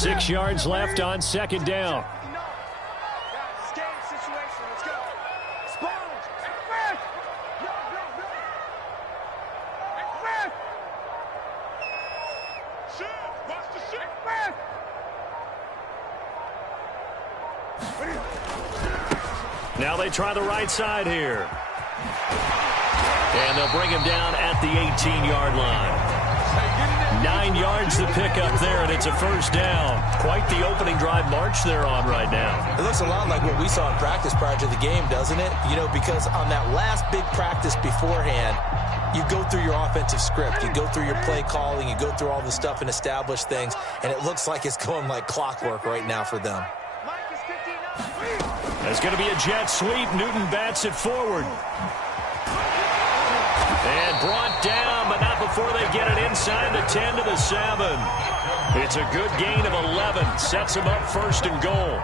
6 yards left on second down. Now they try the right side here. And they'll bring him down at the 18-yard line. 9 yards to pick up there, and it's a first down. Quite the opening drive march they're on right now. It looks a lot like what we saw in practice prior to the game, doesn't it? You know, because on that last big practice beforehand, you go through your offensive script. You go through your play calling. You go through all the stuff and establish things, and it looks like it's going like clockwork right now for them. There's going to be a jet sweep. Newton bats it forward. And brought down, but not before they get it inside the 10 to the 7. It's a good gain of 11. Sets them up first and goal.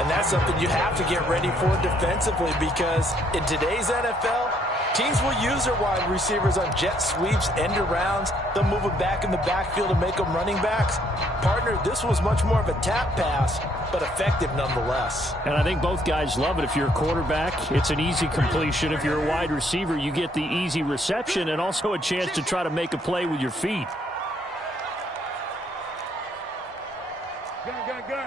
And that's something you have to get ready for defensively, because in today's NFL, teams will use their wide receivers on jet sweeps, end arounds. They'll move them back in the backfield and make them running backs. Partner, this was much more of a tap pass, but effective nonetheless. And I think both guys love it. If you're a quarterback, it's an easy completion. If you're a wide receiver, you get the easy reception and also a chance to try to make a play with your feet. Good.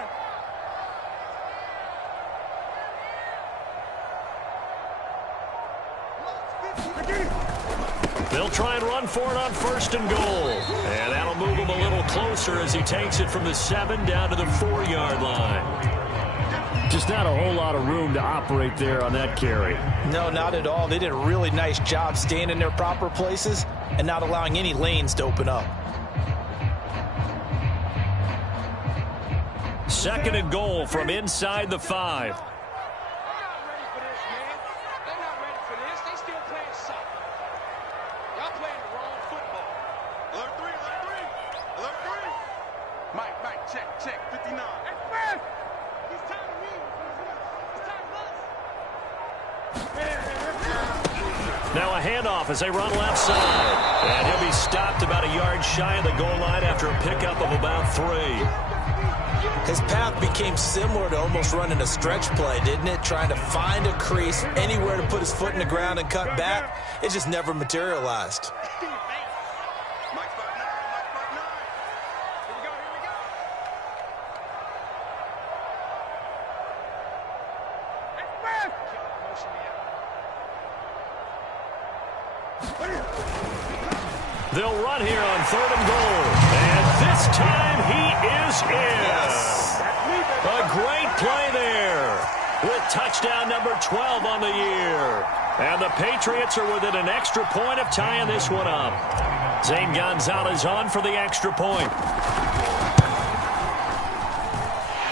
They'll try and run for it on first and goal. And that'll move him a little closer as he takes it from the 7 down to the 4-yard line. Just not a whole lot of room to operate there on that carry. No, not at all. They did a really nice job staying in their proper places and not allowing any lanes to open up. Second and goal from inside the 5. Check, 59. Now a handoff as they run left side. And he'll be stopped about a yard shy of the goal line after a pickup of about 3. His path became similar to almost running a stretch play, didn't it? Trying to find a crease, anywhere to put his foot in the ground and cut back. It just never materialized. They'll run here on 3rd and goal. And this time he is in. Yes. A great play there with touchdown number 12 on the year. And the Patriots are within an extra point of tying this one up. Zane Gonzalez on for the extra point.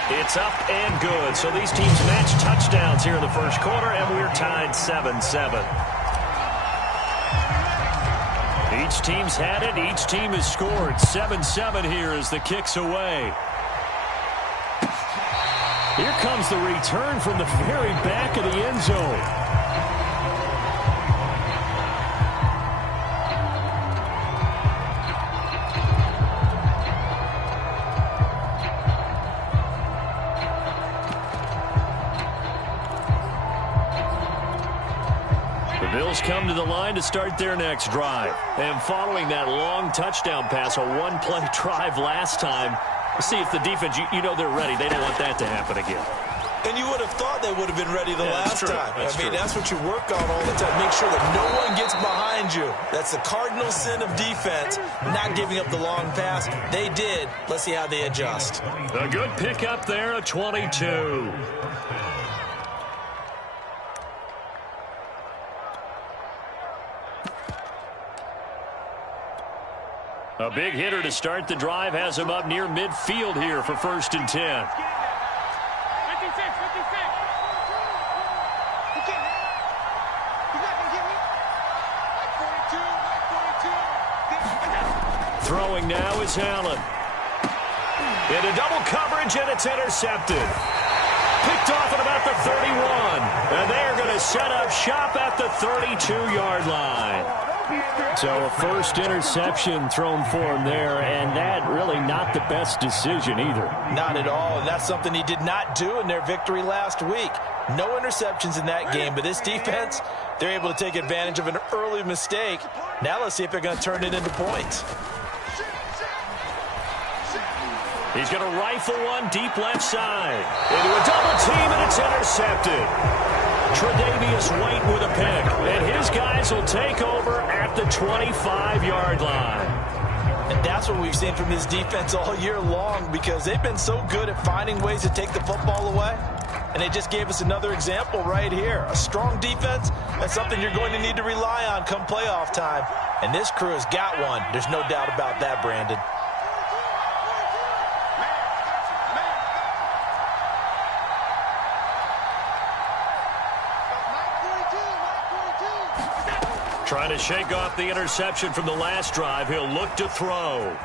It's up and good. So these teams match touchdowns here in the first quarter, and we're tied 7-7. Each team's had it. Each team has scored. 7-7 here as the kick's away. Here comes the return from the very back of the end zone. Bills come to the line to start their next drive. And following that long touchdown pass, a one-play drive last time, see if the defense, you know they're ready. They don't want that to happen again. And you would have thought they would have been ready the last time. That's what you work on all the time. Make sure that no one gets behind you. That's the cardinal sin of defense, not giving up the long pass. They did. Let's see how they adjust. A good pickup there, a 22. A big hitter to start the drive has him up near midfield here for 1st and 10. Throwing now is Allen. Into double coverage, and it's intercepted. Picked off at about the 31. And they're going to set up shop at the 32-yard line. So a first interception thrown for him there, and that really not the best decision either. Not at all, and that's something he did not do in their victory last week. No interceptions in that game, but this defense, they're able to take advantage of an early mistake. Now let's see if they're going to turn it into points. He's going to rifle one deep left side. Into a double team, and it's intercepted. Tre'Davious White with a pick, and his guys will take over at the 25-yard line. And that's what we've seen from this defense all year long, because they've been so good at finding ways to take the football away. And they just gave us another example right here. A strong defense, that's something you're going to need to rely on come playoff time. And this crew has got one. There's no doubt about that, Brandon. Trying to shake off the interception from the last drive. He'll look to throw.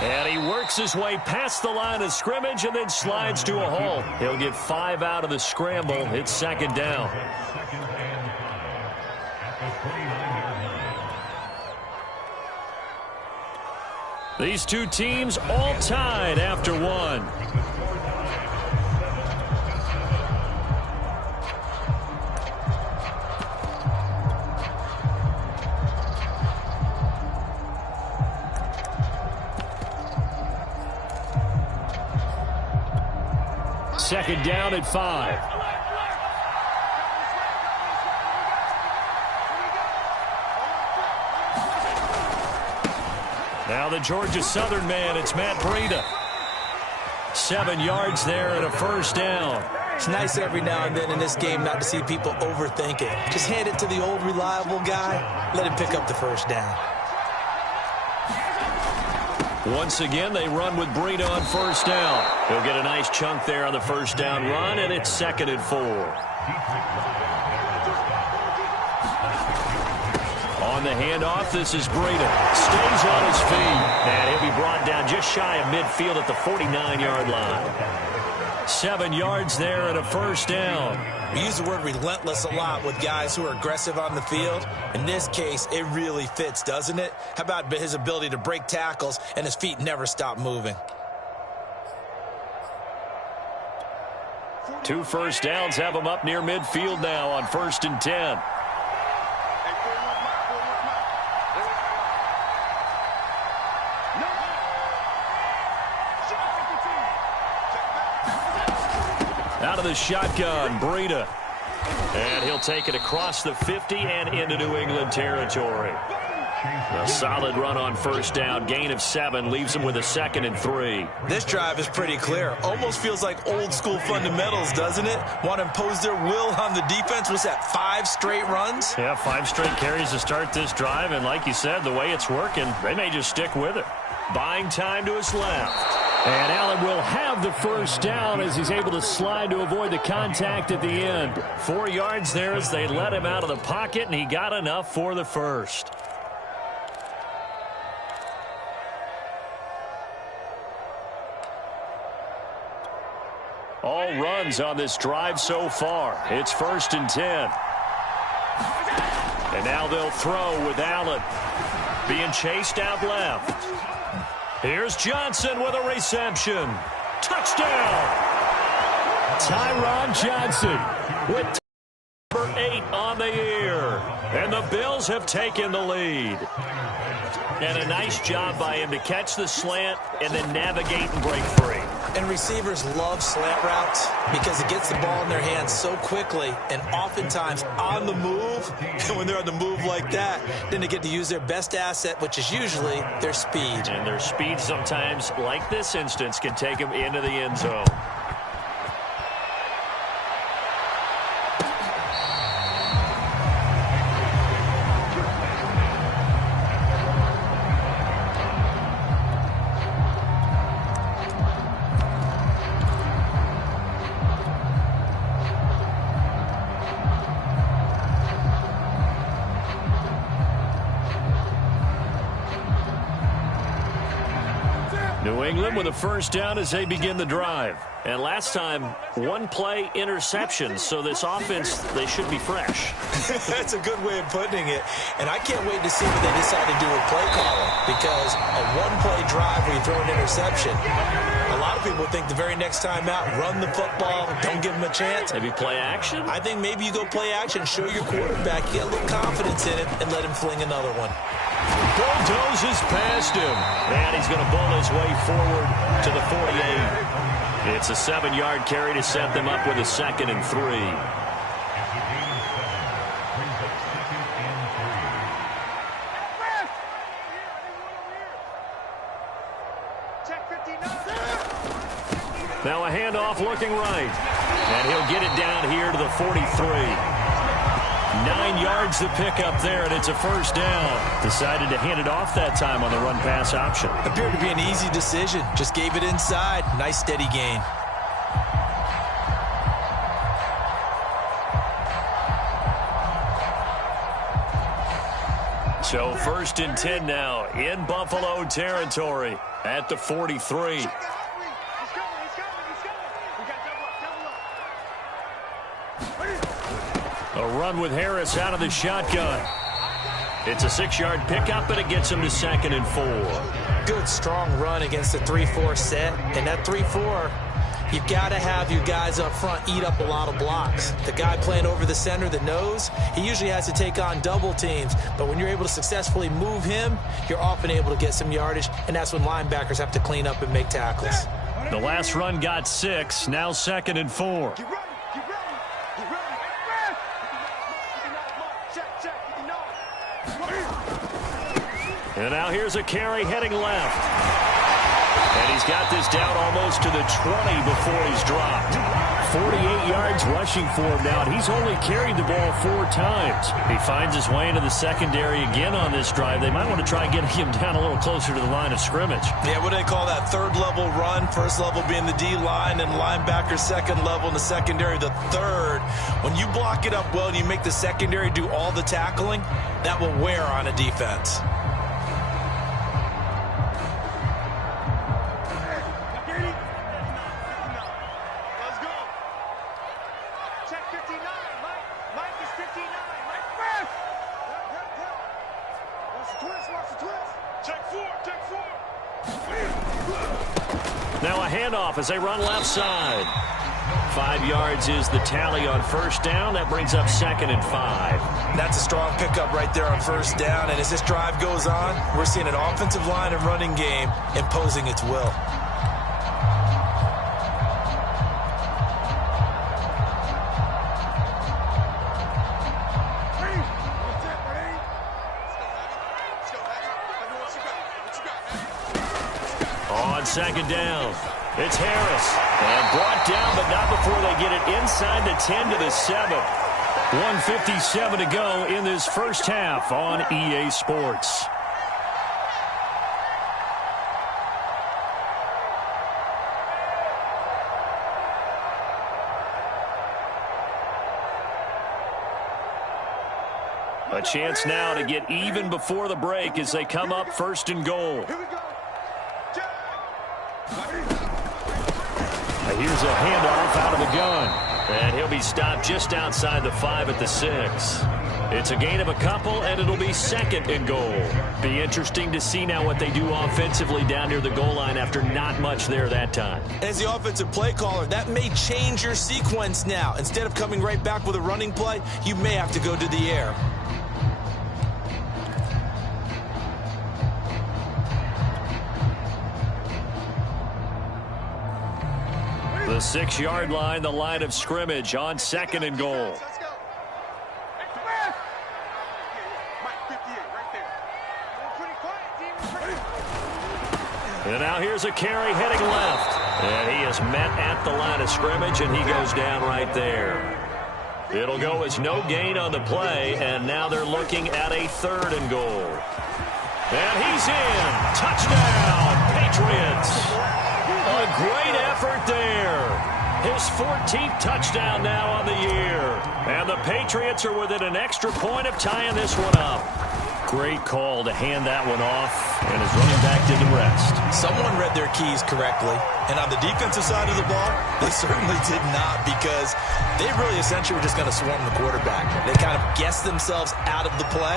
And he works his way past the line of scrimmage and then slides to a hole. He'll get 5 out of the scramble. It's second down. These two teams all tied after one. Second down at 5. Now the Georgia Southern man, it's Matt Breida. 7 yards there and a first down. It's nice every now and then in this game not to see people overthink it. Just hand it to the old reliable guy, let him pick up the first down. Once again, they run with Breida on first down. He'll get a nice chunk there on the first down run, and it's second and 4. On the handoff, this is Breida. Stays on his feet, and he'll be brought down just shy of midfield at the 49-yard line. 7 yards there and a first down. We use the word relentless a lot with guys who are aggressive on the field. In this case, it really fits, doesn't it? How about his ability to break tackles and his feet never stop moving? 2 first downs have him up near midfield now on 1st and 10. Out of the shotgun, Breida. And he'll take it across the 50 and into New England territory. A solid run on first down. Gain of 7 leaves him with a 2nd and 3. This drive is pretty clear. Almost feels like old school fundamentals, doesn't it? Want to impose their will on the defense. Was that 5 straight runs? Yeah, 5 straight carries to start this drive. And like you said, the way it's working, they may just stick with it. Buying time to his left. And Allen will have the first down as he's able to slide to avoid the contact at the end. 4 yards there as they let him out of the pocket, and he got enough for the first. All runs on this drive so far. It's 1st and 10. And now they'll throw with Allen. Being chased out left. Here's Johnson with a reception. Touchdown! Tyron Johnson with number 8 on the year. And the Bills have taken the lead. And a nice job by him to catch the slant and then navigate and break free. And receivers love slant routes because it gets the ball in their hands so quickly and oftentimes on the move. And when they're on the move like that, then they get to use their best asset, which is usually their speed. And their speed sometimes, like this instance, can take them into the end zone. New England them with a first down as they begin the drive. And last time, one-play interception, so this offense, they should be fresh. That's a good way of putting it. And I can't wait to see what they decide to do with play calling, because a one-play drive where you throw an interception, a lot of people think the very next time out, run the football, don't give them a chance. Maybe play action? I think maybe you go play action, show your quarterback, get a little confidence in it, and let him fling another one. Bulldozes past him. And he's going to bull his way forward to the 48. It's a 7-yard carry to set them up with a 2nd and 3. Now a handoff looking right. And he'll get it down here to the 43. 9 yards to pick up there, and it's a first down. Decided to hand it off that time on the run-pass option. Appeared to be an easy decision. Just gave it inside. Nice, steady gain. So 1st and 10 now in Buffalo territory at the 43. A run with Harris out of the shotgun. It's a 6-yard pickup, and it gets him to 2nd and 4. Good, strong run against the 3-4 set. And that 3-4, you've got to have your guys up front eat up a lot of blocks. The guy playing over the center, the nose, he usually has to take on double teams. But when you're able to successfully move him, you're often able to get some yardage, and that's when linebackers have to clean up and make tackles. The last run got 6, now 2nd and 4. And now here's a carry heading left. And he's got this down almost to the 20 before he's dropped. 48 yards rushing for him now, and he's only carried the ball 4 times. He finds his way into the secondary again on this drive. They might want to try getting him down a little closer to the line of scrimmage. Yeah, what do they call that? 3rd level run. 1st level being the D-line, and linebacker 2nd level in the secondary, the 3rd. When you block it up well and you make the secondary do all the tackling, that will wear on a defense. Now a handoff as they run left side. 5 yards is the tally on first down. That brings up 2nd and 5. That's a strong pickup right there on first down. And as this drive goes on, we're seeing an offensive line and running game imposing its will. On 2nd down, it's Harris. And brought down, but not before they get it inside the 10 to the 7. 1:57 to go in this first half on EA Sports. A chance now to get even before the break as they come up 1st and goal. Here's a handoff out of the gun. And he'll be stopped just outside the 5 at the 6. It's a gain of a couple, and it'll be 2nd and goal. Be interesting to see now what they do offensively down near the goal line after not much there that time. As the offensive play caller, that may change your sequence now. Instead of coming right back with a running play, you may have to go to the air. The 6-yard line, the line of scrimmage on 2nd and goal. And now here's a carry heading left. And he is met at the line of scrimmage, and he goes down right there. It'll go as no gain on the play, and now they're looking at a 3rd and goal. And he's in. Touchdown, Patriots. A great effort there. His 14th touchdown now on the year. And the Patriots are within an extra point of tying this one up. Great call to hand that one off, and his running back did the rest. Someone read their keys correctly, and on the defensive side of the ball, they certainly did not, because they really essentially were just going to swarm the quarterback. They kind of guessed themselves out of the play,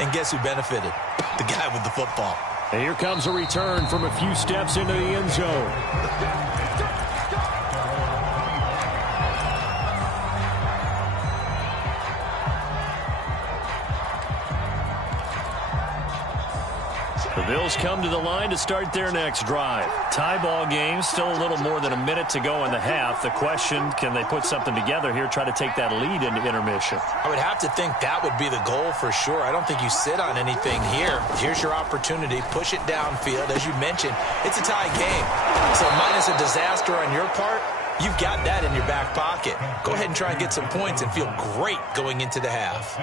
and guess who benefited? The guy with the football. And here comes a return from a few steps into the end zone. The Bills come to the line to start their next drive. Tie ball game, still a little more than a minute to go in the half. The question, can they put something together here, try to take that lead into intermission? I would have to think that would be the goal for sure. I don't think you sit on anything here. Here's your opportunity. Push it downfield. As you mentioned, it's a tie game. So minus a disaster on your part, you've got that in your back pocket. Go ahead and try and get some points and feel great going into the half.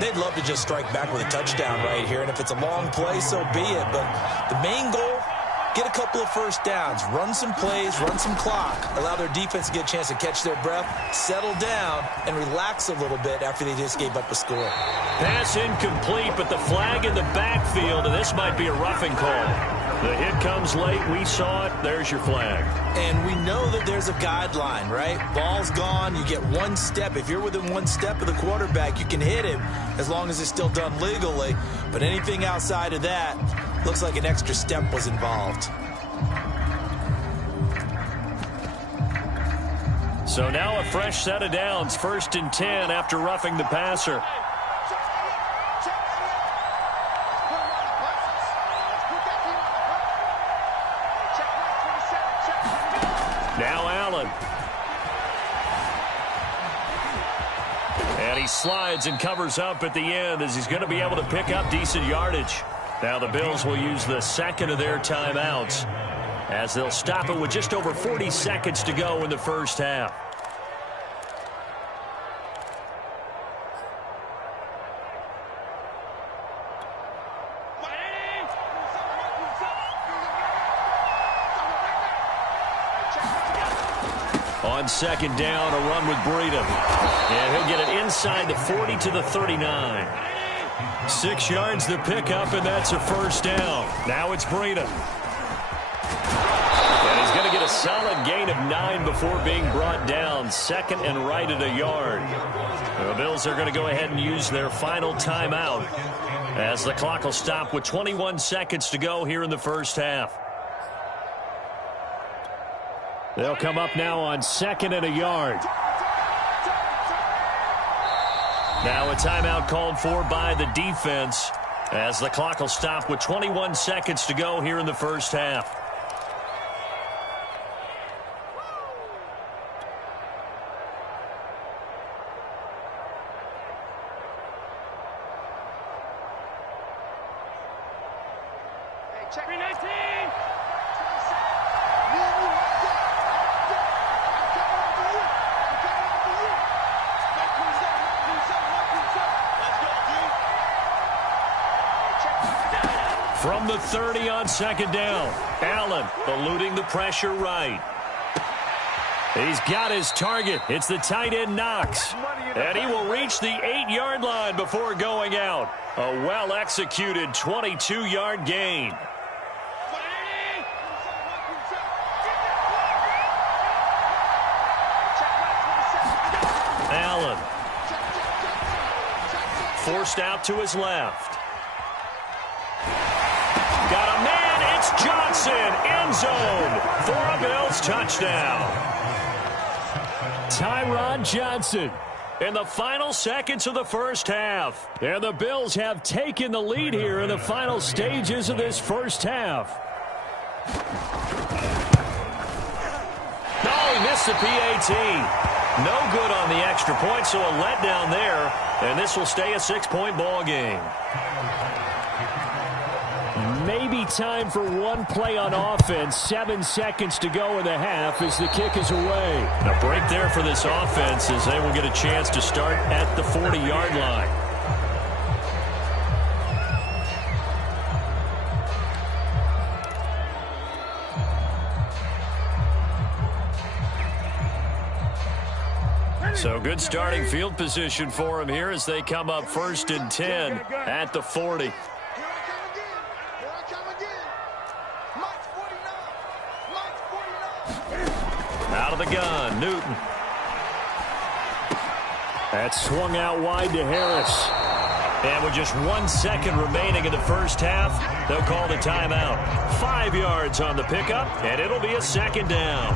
They'd love to just strike back with a touchdown right here, and if it's a long play, so be it. But the main goal, get a couple of first downs, run some plays, run some clock, allow their defense to get a chance to catch their breath, settle down, and relax a little bit after they just gave up a score. Pass incomplete, but the flag in the backfield, and this might be a roughing call. The hit comes late. We saw it. There's your flag. And we know that there's a guideline, right? Ball's gone. You get one step. If you're within one step of the quarterback, you can hit him as long as it's still done legally. But anything outside of that, looks like an extra step was involved. So now a fresh set of downs. 1st and 10 after roughing the passer. Now Allen. And he slides and covers up at the end as he's going to be able to pick up decent yardage. Now the Bills will use the second of their timeouts as they'll stop it with just over 40 seconds to go in the first half. On 2nd down, a run with Breida. And he'll get it inside the 40 to the 39. 6 yards the pickup, and that's a first down. Now it's Breida. And he's going to get a solid gain of 9 before being brought down. 2nd and right at a yard. The Bills are going to go ahead and use their final timeout as the clock will stop with 21 seconds to go here in the first half. They'll come up now on 2nd and a yard. Now a timeout called for by the defense as the clock will stop with 21 seconds to go here in the first half. Check me 19! From the 30 on 2nd down, Allen eluding the pressure right. He's got his target. It's the tight end Knox. And he will reach the 8-yard line before going out. A well-executed 22-yard gain. Allen. Forced out to his left. Got a man, it's Johnson, end zone for a Bills touchdown. Tyron Johnson in the final seconds of the first half. And the Bills have taken the lead here in the final stages of this first half. No, he missed the PAT. No good on the extra point, so a letdown there. And this will stay a 6-point ball game. Maybe time for one play on offense. 7 seconds to go in the half as the kick is away. A break there for this offense as they will get a chance to start at the 40-yard line. So good starting field position for him here as they come up 1st and 10 at the 40. Out of the gun, Newton. That's swung out wide to Harris. And with just 1 second remaining in the first half, they'll call the timeout. 5 yards on the pickup, and it'll be a 2nd down.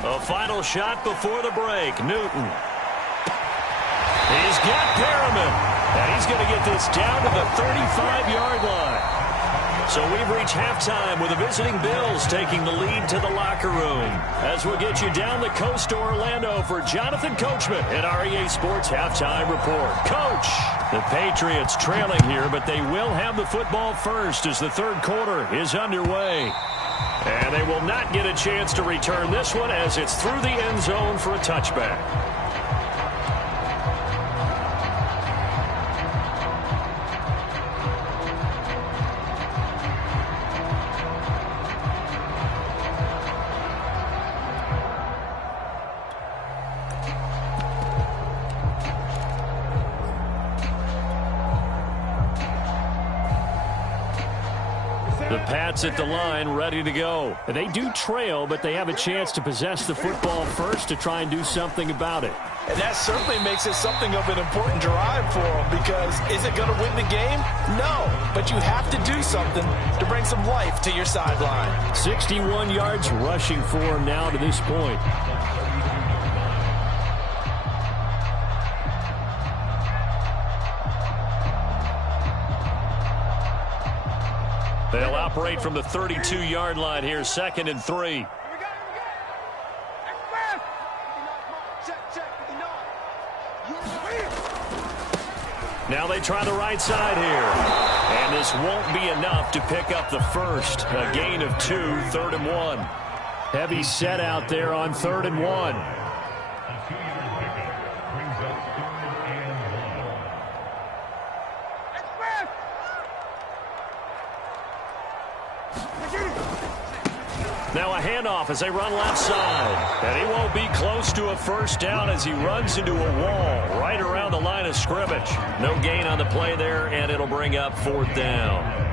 A final shot before the break. Newton. He's got Perriman. And he's going to get this down to the 35-yard line. So we've reached halftime with the visiting Bills taking the lead to the locker room. As we'll get you down the coast to Orlando for Jonathan Coachman at our EA Sports Halftime Report. Coach, the Patriots trailing here, but they will have the football first as the 3rd quarter is underway. And they will not get a chance to return this one as it's through the end zone for a touchback. The Pats at the line, ready to go. They do trail, but they have a chance to possess the football first to try and do something about it. And that certainly makes it something of an important drive for them, because is it going to win the game? No, but you have to do something to bring some life to your sideline. 61 yards rushing for him now to this point. They'll operate from the 32-yard line here, 2nd and 3. Now they try the right side here. And this won't be enough to pick up the first. A gain of 2, 3rd and 1. Heavy set out there on 3rd and 1. Now a handoff as they run left side. And he won't be close to a first down as he runs into a wall right around the line of scrimmage. No gain on the play there, and it'll bring up 4th down.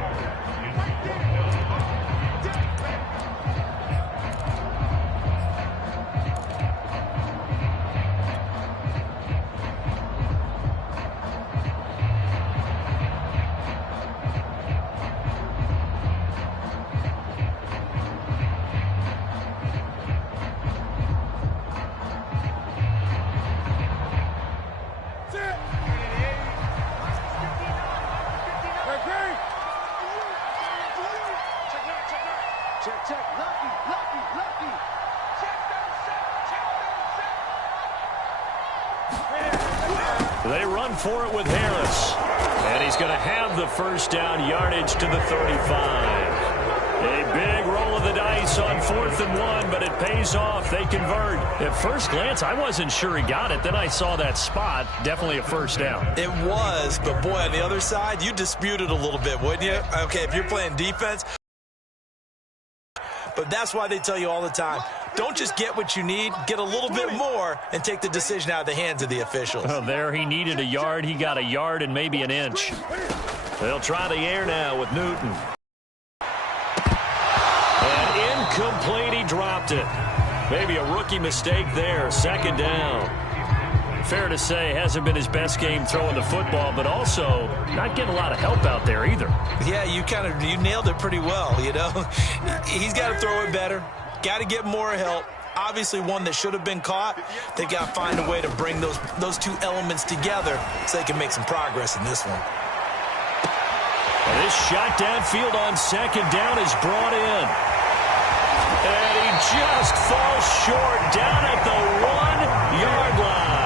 They run for it with Harris. And he's going to have the first down, yardage to the 35. A big roll of the dice on 4th and 1, but it pays off. They convert. At first glance, I wasn't sure he got it. Then I saw that spot. Definitely a first down. It was, but boy, on the other side, you dispute it a little bit, wouldn't you? Okay, if you're playing defense. But that's why they tell you all the time, don't just get what you need, get a little bit more, and take the decision out of the hands of the officials. Oh, there he needed a yard. He got a yard and maybe an inch. They'll try the air now with Newton. And incomplete, he dropped it. Maybe a rookie mistake there, 2nd down. Fair to say, hasn't been his best game throwing the football, but also not getting a lot of help out there either. Yeah, you nailed it pretty well, you know. He's got to throw it better, got to get more help. Obviously one that should have been caught. They've got to find a way to bring those two elements together so they can make some progress in this one. And this shot downfield on 2nd down is brought in. And he just falls short down at the 1-yard line.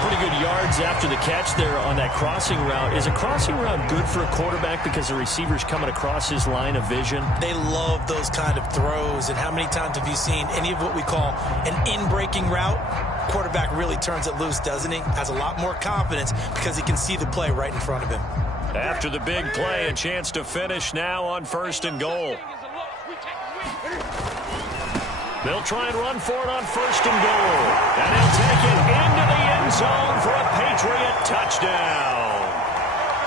Pretty good yards after the catch there on that crossing route. Is a crossing route good for a quarterback because the receiver's coming across his line of vision? They love those kind of throws. And how many times have you seen any of what we call an in-breaking route? quarterback really turns it loose, doesn't he? Has a lot more confidence because he can see the play right in front of him. After the big play, a chance to finish now on 1st and goal. They'll try and run for it on 1st and goal. And he'll take it into the end zone for a Patriot touchdown.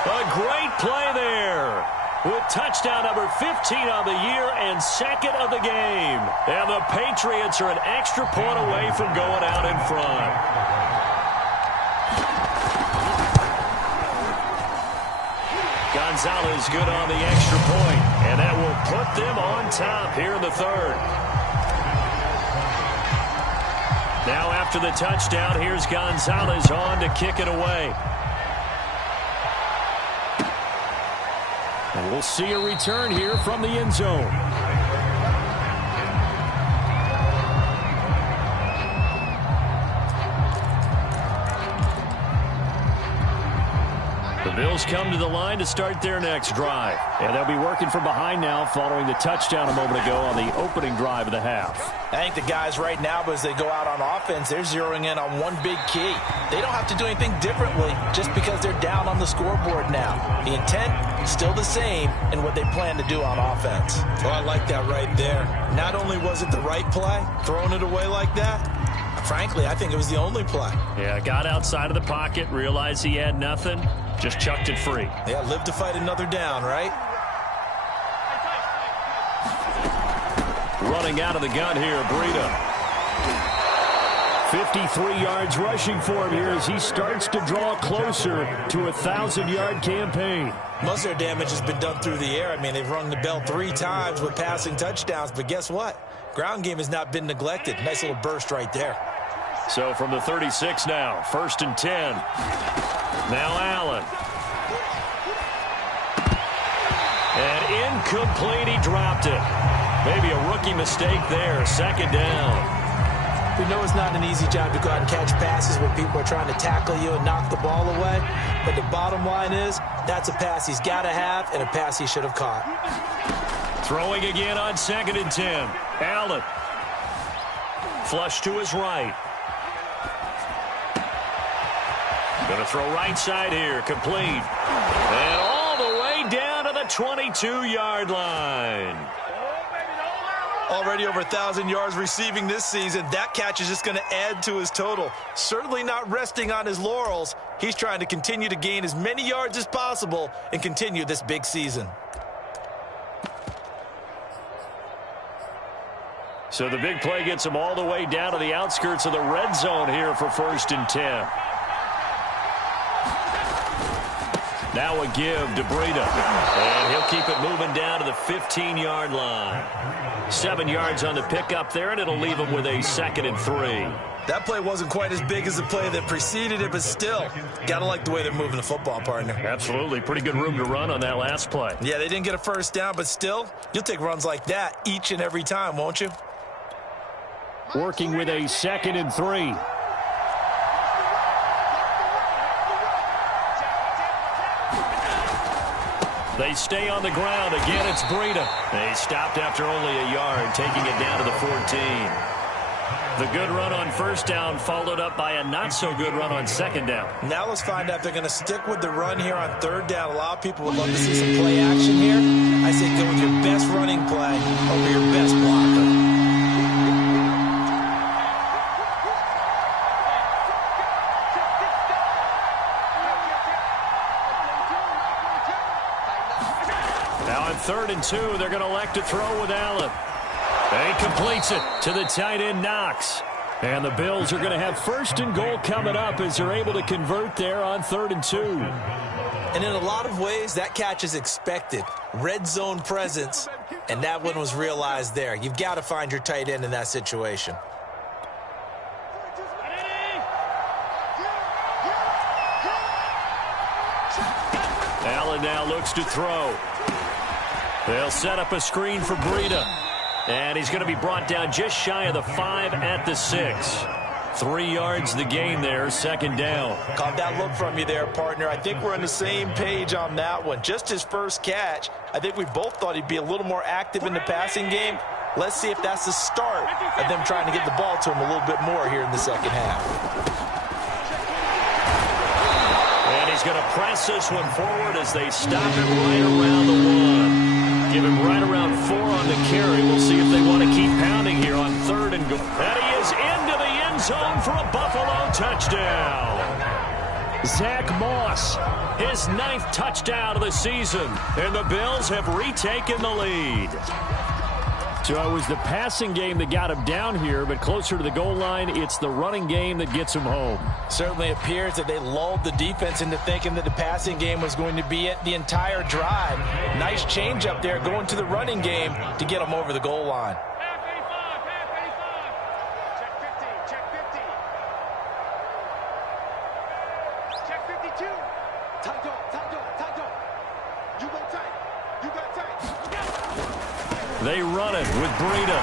A great play there, with touchdown number 15 on the year and 2nd of the game. And the Patriots are an extra point away from going out in front. Gonzalez good on the extra point, and that will put them on top here in the 3rd. Now after the touchdown, here's Gonzalez on to kick it away. And we'll see a return here from the end zone. The Bills come to the line to start their next drive. And they'll be working from behind now following the touchdown a moment ago on the opening drive of the half. I think the guys right now, as they go out on offense, they're zeroing in on one big key. They don't have to do anything differently just because they're down on the scoreboard now. The intent is still the same in what they plan to do on offense. Oh, I like that right there. Not only was it the right play, throwing it away like that, frankly, I think it was the only play. Yeah, got outside of the pocket, realized he had nothing, just chucked it free. Yeah, live to fight another down, right? Running out of the gun here, Breida. 53 yards rushing for him here as he starts to draw closer to a 1,000-yard campaign. Most of their damage has been done through the air. I mean, they've rung the bell 3 times with passing touchdowns, but guess what? Ground game has not been neglected. Nice little burst right there. So from the 36 now, 1st and 10. Now Allen. And incomplete, he dropped it. Maybe a rookie mistake there, 2nd down. We know it's not an easy job to go out and catch passes when people are trying to tackle you and knock the ball away. But the bottom line is, that's a pass he's got to have and a pass he should have caught. Throwing again on 2nd and 10. Allen. Flush to his right. Going to throw right side here. Complete. And all the way down to the 22-yard line. Already over 1,000 yards receiving this season. That catch is just going to add to his total. Certainly not resting on his laurels. He's trying to continue to gain as many yards as possible and continue this big season. So the big play gets him all the way down to the outskirts of the red zone here for 1st and 10. Now a give to Breida. And he'll keep it moving down to the 15-yard line. 7 yards on the pickup there, and it'll leave him with a 2nd and 3. That play wasn't quite as big as the play that preceded it, but still, gotta like the way they're moving the football, partner. Absolutely. Pretty good room to run on that last play. Yeah, they didn't get a 1st down, but still, you'll take runs like that each and every time, won't you? Working with a 2nd and 3. They stay on the ground. Again, it's Breida. They stopped after only a yard, taking it down to the 14. The good run on 1st down followed up by a not-so-good run on 2nd down. Now let's find out if they're going to stick with the run here on 3rd down. A lot of people would love to see some play action here. I say go with your best running play over your best blocker. Now on 3rd and 2, they're going to elect to throw with Allen. And he completes it to the tight end, Knox. And the Bills are going to have 1st and goal coming up as they're able to convert there on 3rd and 2. And in a lot of ways, that catch is expected. Red zone presence, and that one was realized there. You've got to find your tight end in that situation. Allen now looks to throw. They'll set up a screen for Breida. And he's going to be brought down just shy of the 5 at the 6. 3 yards the gain there, 2nd down. Caught that look from you there, partner. I think we're on the same page on that one. Just his first catch. I think we both thought he'd be a little more active in the passing game. Let's see if that's the start of them trying to get the ball to him a little bit more here in the second half. And he's going to press this one forward as they stop him right around the 1. Give him right around 4 on the carry. We'll see if they want to keep pounding here on 3rd and goal. And he is into the end zone for a Buffalo touchdown. Zach Moss, his 9th touchdown of the season, and the Bills have retaken the lead. So it was the passing game that got him down here, but closer to the goal line, it's the running game that gets him home. Certainly appears that they lulled the defense into thinking that the passing game was going to be it the entire drive. Nice change up there going to the running game to get them over the goal line. They run it with Breida.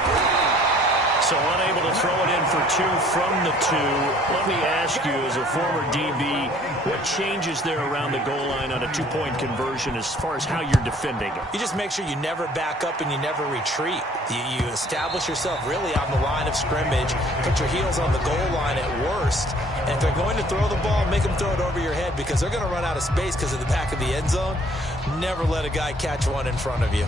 So unable to throw it in for 2 from the 2. Let me ask you, as a former DB, what changes there around the goal line on a 2-point conversion as far as how you're defending it? You just make sure you never back up and you never retreat. You establish yourself really on the line of scrimmage, put your heels on the goal line at worst, and if they're going to throw the ball, make them throw it over your head because they're going to run out of space because of the back of the end zone. Never let a guy catch one in front of you.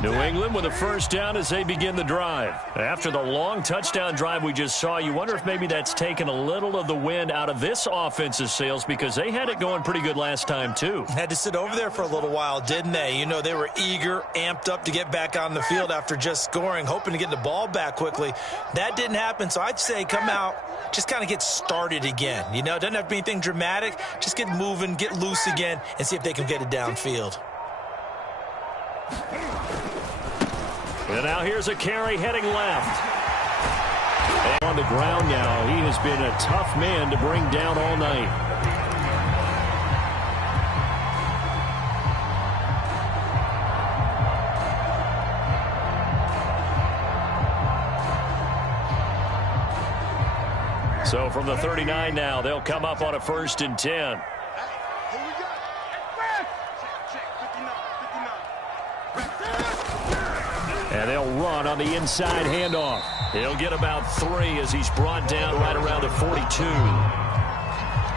New England with a first down as they begin the drive. After the long touchdown drive we just saw, you wonder if maybe that's taken a little of the wind out of this offense's sails because they had it going pretty good last time too. Had to sit over there for a little while, didn't they? You know, they were eager, amped up to get back on the field after just scoring, hoping to get the ball back quickly. That didn't happen, so I'd say come out, just kind of get started again. You know, it doesn't have to be anything dramatic. Just get moving, get loose again, and see if they can get it downfield. And now here's a carry heading left. And on the ground now, he has been a tough man to bring down all night. So from the 39 now, they'll come up on a 1st and 10. And they'll run on the inside handoff. He'll get about 3 as he's brought down right around the 42.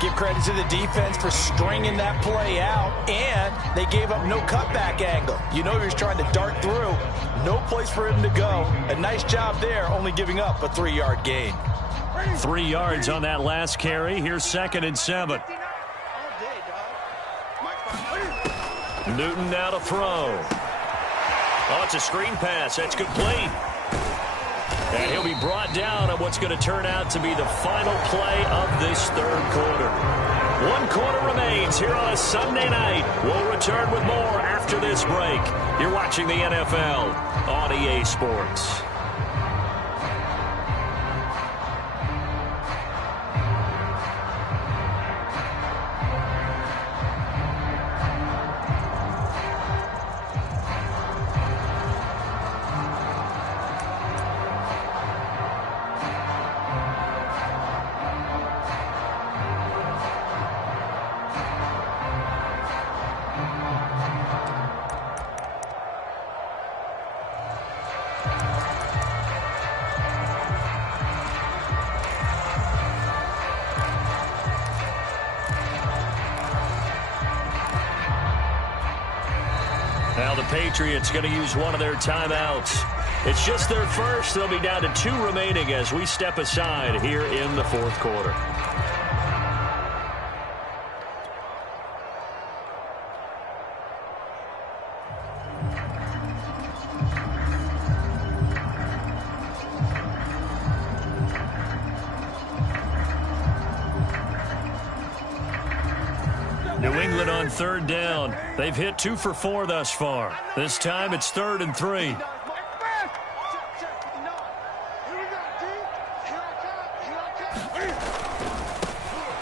Give credit to the defense for stringing that play out, and they gave up no cutback angle. You know he was trying to dart through. No place for him to go. A nice job there, only giving up a 3-yard gain. 3 yards on that last carry. Here's 2nd and 7. Newton now to throw. Oh, it's a screen pass. That's complete. And he'll be brought down on what's going to turn out to be the final play of this 3rd quarter. 1 quarter remains here on a Sunday night. We'll return with more after this break. You're watching the NFL on EA Sports. Now the Patriots going to use one of their timeouts. It's just their first. They'll be down to 2 remaining as we step aside here in the 4th quarter. New England on 3rd down. They've hit 2 for 4 thus far. This time it's 3rd and 3.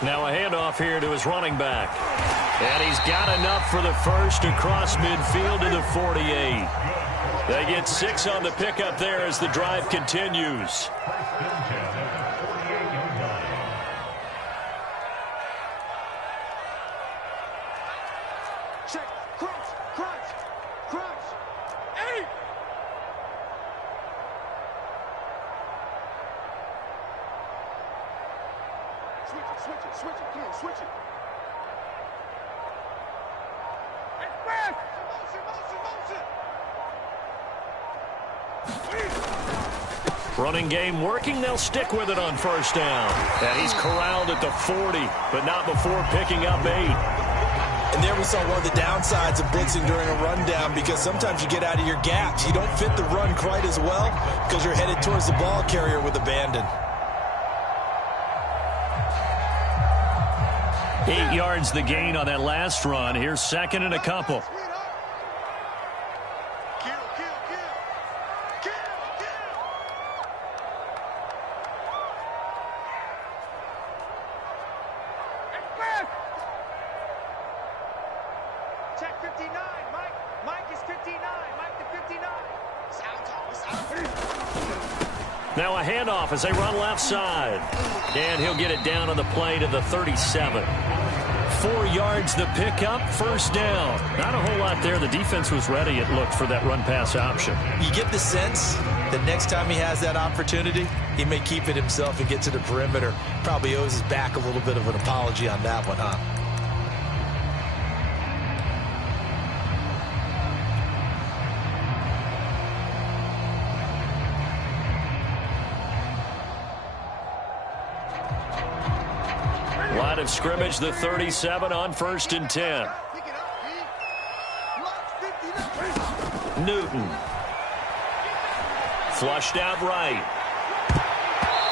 Now a handoff here to his running back. And he's got enough for the first across midfield to the 48. They get 6 on the pickup there as the drive continues. Switch it. Come on, switch it. Motion. Running game working. They'll stick with it on first down. And he's corralled at the 40, but not before picking up 8. And there we saw one of the downsides of blitzing during a rundown, because sometimes you get out of your gaps. You don't fit the run quite as well because you're headed towards the ball carrier with abandon. 8 yards the gain on that last run. Here's second and a couple. Check 59, Mike. Mike is 59. Mike to 59. Now a handoff as they run left side. And he'll get it down on the play to the 37. 4 yards the pickup, first down. Not a whole lot there. The defense was ready, it looked, for that run-pass option. You get the sense that next time he has that opportunity, he may keep it himself and get to the perimeter. Probably owes his back a little bit of an apology on that one, huh? Line of scrimmage, the 37 on first and 10. Newton. Flushed out right.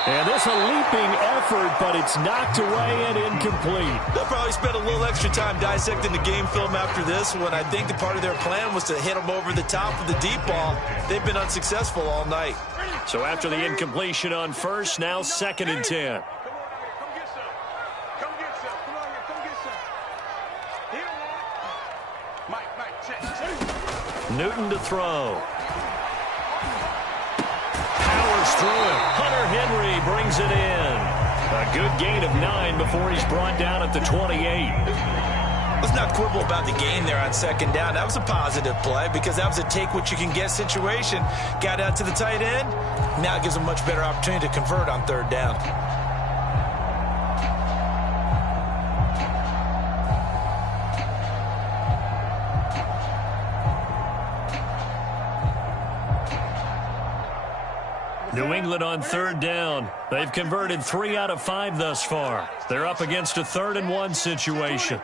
And this a leaping effort, but it's knocked away and incomplete. They'll probably spend a little extra time dissecting the game film after this one. I think the part of their plan was to hit them over the top of the deep ball. They've been unsuccessful all night. So after the incompletion on first, now second and 10. Newton to throw. Powers through it. Hunter Henry brings it in. A good gain of 9 before he's brought down at the 28. Let's not quibble about the gain there on second down. That was a positive play because that was a take-what-you-can-get situation. Got out to the tight end. Now it gives him a much better opportunity to convert on third down. New England on third down. They've converted 3 out of 5 thus far. They're up against a 3rd and 1 situation.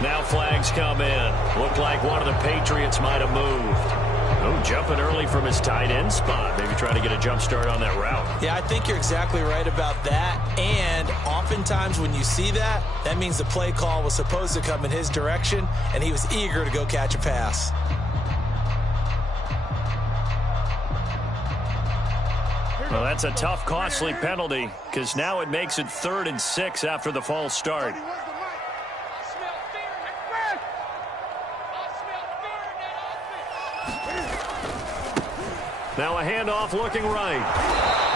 Now flags come in. Looked like one of the Patriots might have moved. Oh, jumping early from his tight end spot. Maybe trying to get a jump start on that route. Yeah, I think you're exactly right about that. And oftentimes when you see that, that means the play call was supposed to come in his direction, and he was eager to go catch a pass. Well, that's a tough, costly penalty because now it makes it 3rd and 6 after the false start. Now a handoff looking right.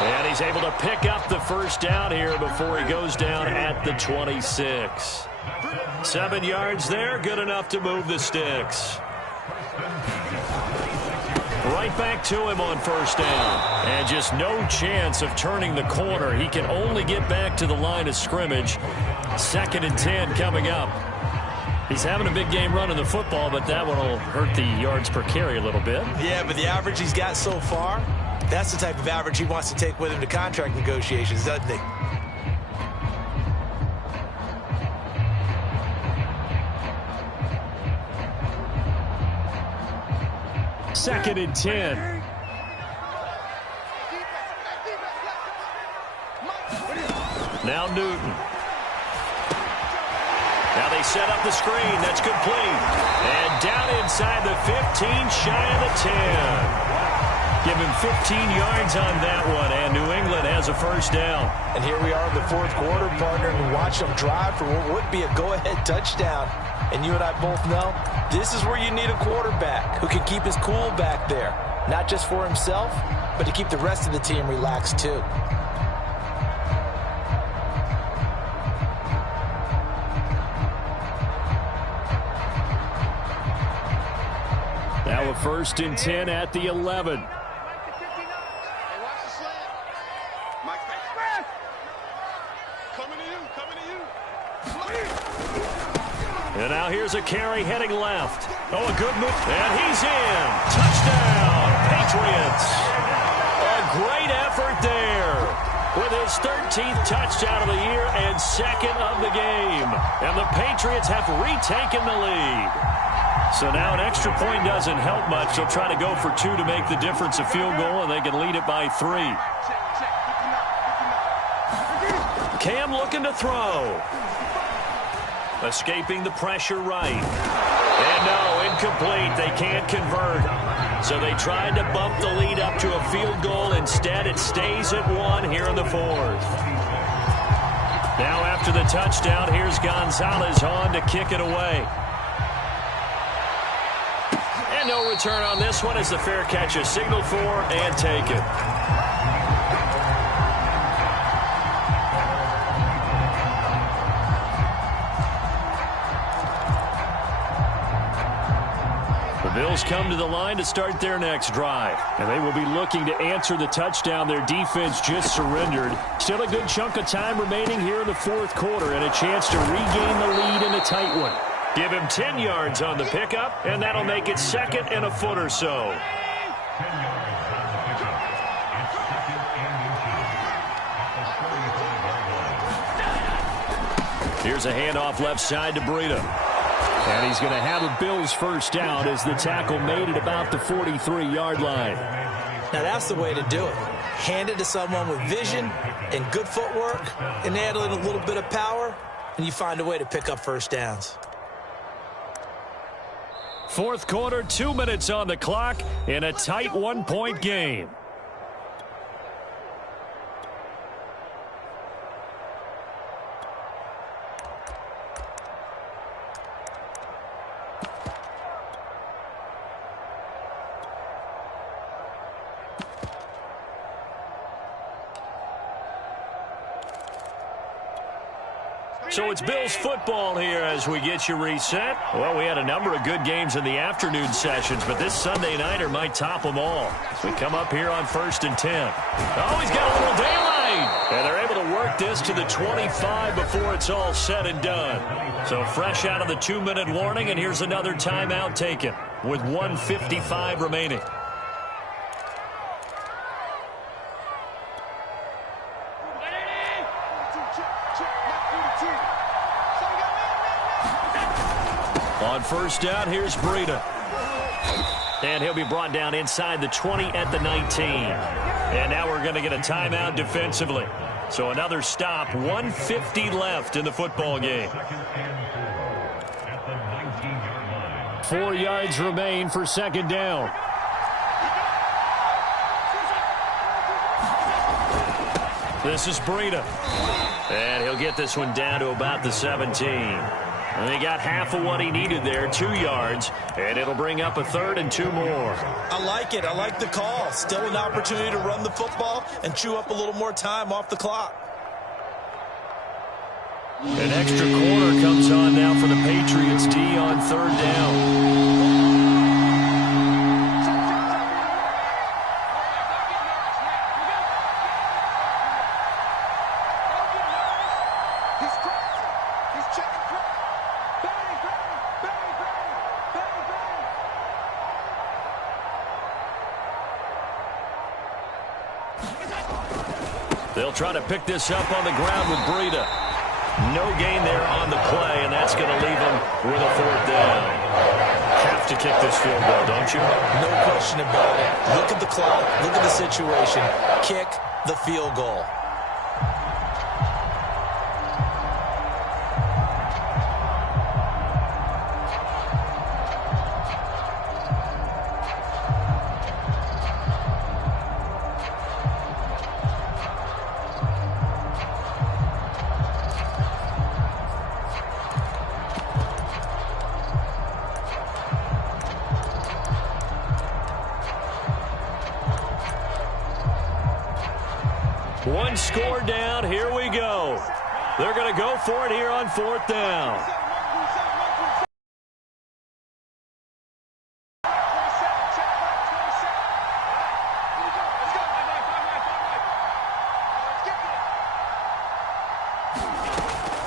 And he's able to pick up the first down here before he goes down at the 26. 7 yards there, good enough to move the sticks. Right back to him on first down. And just no chance of turning the corner. He can only get back to the line of scrimmage. 2nd and 10 coming up. He's having a big game running the football, but that one will hurt the yards per carry a little bit. Yeah, but the average he's got so far, that's the type of average he wants to take with him to contract negotiations, doesn't he? Second and 10. Now Newton. Now they set up the screen. That's complete. And down inside the 15, shy of the 10. Give him 15 yards on that one, and New England has a first down. And here we are in the 4th quarter, partner, and watch them drive for what would be a go-ahead touchdown. And you and I both know this is where you need a quarterback who can keep his cool back there. Not just for himself, but to keep the rest of the team relaxed too. Now a 1st and 10 at the 11. And now here's a carry heading left. Oh, a good move. And he's in. Touchdown, Patriots. A great effort there with his 13th touchdown of the year and 2nd of the game. And the Patriots have retaken the lead. So now an extra point doesn't help much. They'll try to go for 2 to make the difference a field goal, and they can lead it by 3. Cam looking to throw. Escaping the pressure right. And no, incomplete. They can't convert. So they tried to bump the lead up to a field goal. Instead, it stays at 1 here in the 4th. Now after the touchdown, here's Gonzalez on to kick it away. And no return on this one as the fair catch is signaled for and taken. The Bills come to the line to start their next drive. And they will be looking to answer the touchdown their defense just surrendered. Still a good chunk of time remaining here in the 4th quarter and a chance to regain the lead in a tight one. Give him 10 yards on the pickup, and that'll make it 2nd and a foot or so. Here's a handoff left side to Breida. And he's going to have a Bills 1st down as the tackle made it about the 43-yard line. Now that's the way to do it. Hand it to someone with vision and good footwork and add in a little bit of power, and you find a way to pick up 1st downs. 4th quarter, 2 minutes on the clock in a tight 1-point game. So it's Bills football here as we get you reset. Well, we had a number of good games in the afternoon sessions, but this Sunday nighter might top them all. As we come up here on 1st and 10. Oh, he's got a little daylight. And they're able to work this to the 25 before it's all said and done. So fresh out of the 2-minute warning, and here's another timeout taken with 1:55 remaining. On 1st down, here's Breida. And he'll be brought down inside the 20 at the 19. And now we're going to get a timeout defensively. So another stop, 1:50 left in the football game. 4 yards remain for 2nd down. This is Breida. And he'll get this one down to about the 17. And he got half of what he needed there, 2 yards, and it'll bring up a 3rd and 2 more. I like it. I like the call. Still an opportunity to run the football and chew up a little more time off the clock. An extra quarter comes on now for the Patriots D on 3rd down. They'll try to pick this up on the ground with Breida. No gain there on the play, and that's going to leave them with a 4th down. Have to kick this field goal, don't you? No question about it. Look at the clock. Look at the situation. Kick the field goal. One score down. Here we go. They're going to go for it here on 4th down.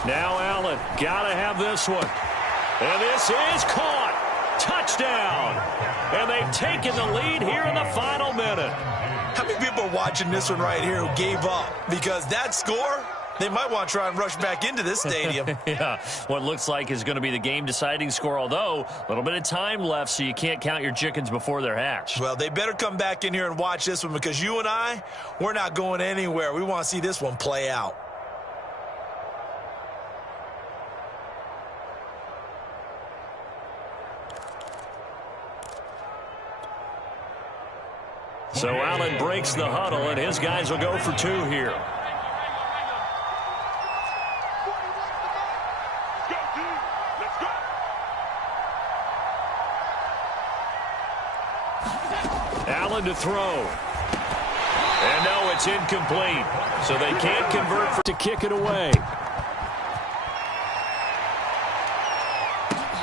Now Allen, gotta have this one. And this is caught. Touchdown. And they've taken the lead here in the final minute. How many people are watching this one right here who gave up? Because that score, they might want to try and rush back into this stadium. Yeah, what looks like is going to be the game-deciding score, although a little bit of time left, so you can't count your chickens before they're hatched. Well, they better come back in here and watch this one, because you and I, we're not going anywhere. We want to see this one play out. So Allen breaks the huddle, and his guys will go for 2 here. Allen to throw. And no, it's incomplete. So they can't convert to kick it away.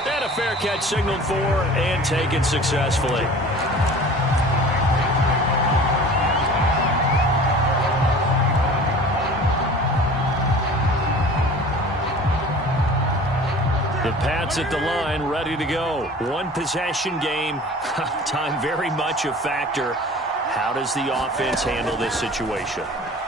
And a fair catch signaled for and taken successfully. The Pats at the line, ready to go. One possession game. Time very much a factor. How does the offense handle this situation?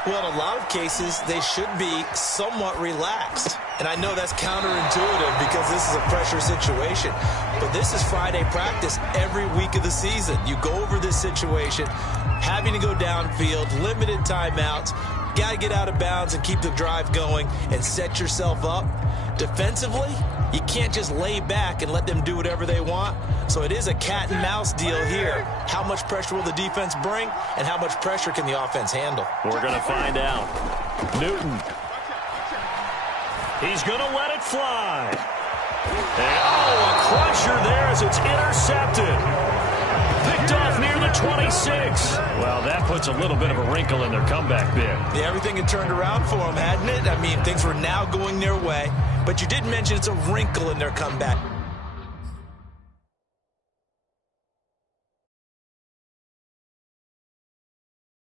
Well, in a lot of cases, they should be somewhat relaxed. And I know that's counterintuitive because this is a pressure situation. But this is Friday practice every week of the season. You go over this situation, having to go downfield, limited timeouts, got to get out of bounds and keep the drive going and set yourself up. Defensively, you can't just lay back and let them do whatever they want. So it is a cat and mouse deal here. How much pressure will the defense bring, and how much pressure can the offense handle? We're going to find out. Newton. He's going to let it fly. And, a crusher there as it's intercepted. Picked off near the 26. Well, that puts a little bit of a wrinkle in their comeback bid. Yeah, everything had turned around for them, hadn't it? I mean, things were now going their way. But you did mention it's a wrinkle in their comeback.